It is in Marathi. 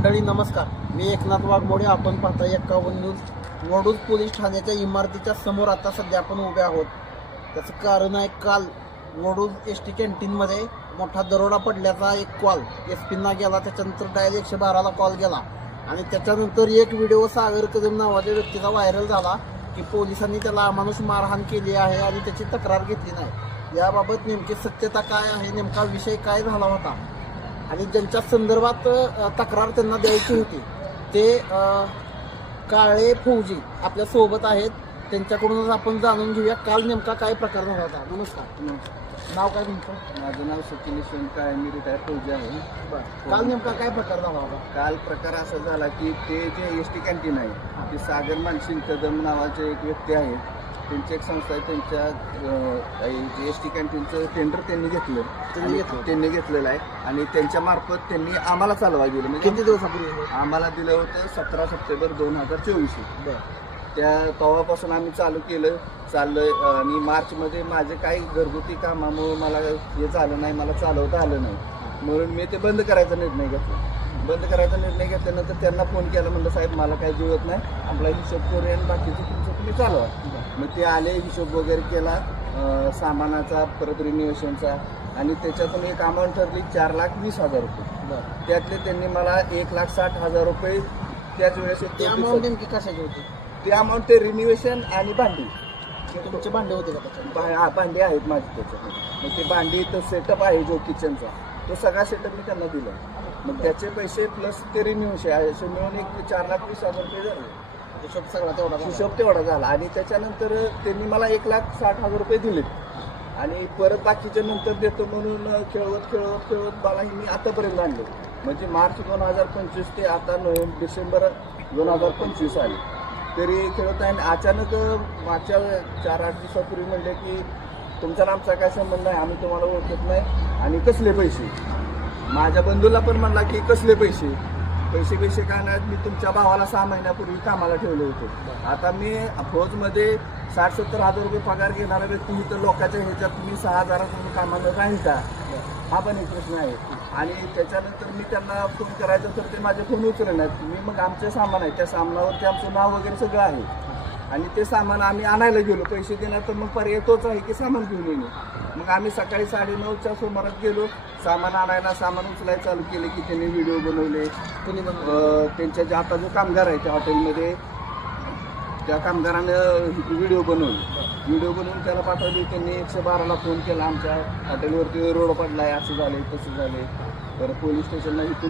मंडळी नमस्कार, मी एकनाथ वाघमोडे. आपण पाहता 51 न्यूज. वडूज पोलीस ठाण्याच्या इमारतीच्या समोर आता सध्या आपण उभे आहोत. त्याचं कारण आहे, काल वडूज एस.टी. कॅन्टीनमध्ये मोठा दरोडा पडल्याचा एक कॉल SP-ना गेला. त्याच्यानंतर डायरेक्ट 112ला कॉल गेला आणि त्याच्यानंतर एक व्हिडिओ सागर कदम नावाच्या व्यक्तीचा व्हायरल झाला की पोलिसांनी त्याला अमानुष मारहाण केली आहे आणि त्याची तक्रार घेतली नाही. याबाबत नेमकी सत्यता काय आहे, नेमका विषय काय झाला होता आणि ज्यांच्या संदर्भात तक्रार त्यांना द्यायची होती ते काळे फौजी आपल्या सोबत आहेत. त्यांच्याकडूनच आपण जाणून घेऊया काल नेमका काय प्रकार झाला होता. नमस्कार. नाव काय तुमचं? माझं नाव सचिन यशवंत काळे, मी रिटायर फौजी आहे. बरं, काल नेमका काय प्रकार झाला होता? काल प्रकार असा झाला की ते जे एस.टी. कॅन्टीन आहे ते सागर मानसिंग कदम नावाचे एक व्यक्ती आहे, त्यांची एक संस्था आहे. त्यांच्या जे एस.टी. कॅन्टीनचं टेंडर त्यांनी घेतलेलं आहे आणि त्यांच्या मार्फत त्यांनी आम्हाला चालवायला दिलं. म्हणजे किती दिवसापूर्वी आम्हाला दिलं होतं 17 सप्टेंबर 2024. बरं. त्या तेव्हापासून आम्ही चाललोय आणि मार्चमध्ये माझे काही घरगुती कामामुळे मला हे झालं नाही, मला चालवता आलं नाही, म्हणून मी ते बंद करायचा निर्णय घेतला. बंद करायचा निर्णय घेतल्यानंतर त्यांना फोन केला, म्हणलं साहेब मला काही जुळत नाही, आपला हिशोब करूया आणि बाकीचं तुमचं तुम्ही चालवा. मग ते आले, हिशोब वगैरे केला सामानाचा, परत रिन्युएशनचा, आणि त्याच्यातून एक अमाऊंट ठरली 4,20,000 रुपये. त्यातले त्यांनी मला 1,60,000 रुपये त्याच वेळेस. ते अमाऊंट नेमकी कशाची होती? ते अमाऊंट ते रिन्युएशन आणि भांडी. तुमचे भांडे होते का त्याच्यात? भांडी आहेत माझे त्याच्यात. मग ते भांडी तो सेटअप आहे जो किचनचा, तो सगळा सेटअप मी त्यांना दिला. मग त्याचे पैसे प्लस ते रिन्युएशन आहे, असे मिळून एक 4,20,000 रुपये झाले. हिशोब सगळा तेवढा हिशोब तेवढा झाला. आणि त्याच्यानंतर त्यांनी मला 1,60,000 रुपये दिले आणि परत बाकीच्या नंतर देतो म्हणून खेळवत मला मी आतापर्यंत आणले. म्हणजे मार्च 2025 ते आता डिसेंबर 2025 आले तरी खेळत आहे. अचानक मागच्या 4-8 दिवसापूर्वी म्हणले की तुमचा आमचा काय संबंध आहे, आम्ही तुम्हाला ओळखत नाही आणि कसले पैसे. माझ्या बंधूला पण म्हणला की कसले पैसे काय नाहीत, मी तुमच्या भावाला 6 महिन्यापूर्वी कामाला ठेवले होते. आता मी फौजमध्ये 60-70 हजार रुपये पगार घेणारा व्यक्ती ही तर लोकांच्या ह्याच्यात तुम्ही 6,000 कामाला राहील का, हा पण एक प्रश्न आहे. आणि त्याच्यानंतर मी त्यांना फोन करायचा तर ते माझे फोन उचलणार. मी मग आमचे सामान आहे, त्या सामानावरती आमचं नाव वगैरे सगळं आहे आणि ते सामान आम्ही आणायला गेलो. पैसे देणार तर मग पर्याय तोच आहे की सामान घेऊन येणे. मग आम्ही सकाळी 9:30च्या सुमारास गेलो सामान आणायला. सामान उचलायला चालू केले की त्यांनी व्हिडिओ बनवले. त्यांच्या जे आता जो कामगार आहे त्या हॉटेलमध्ये, त्या कामगारानं व्हिडिओ बनवून त्याला पाठवली. त्यांनी 112ला फोन केला, आमच्या हॉटेलवरती रोड पडला आहे, असं झाले तसं झाले. तर पोलीस स्टेशनला इथून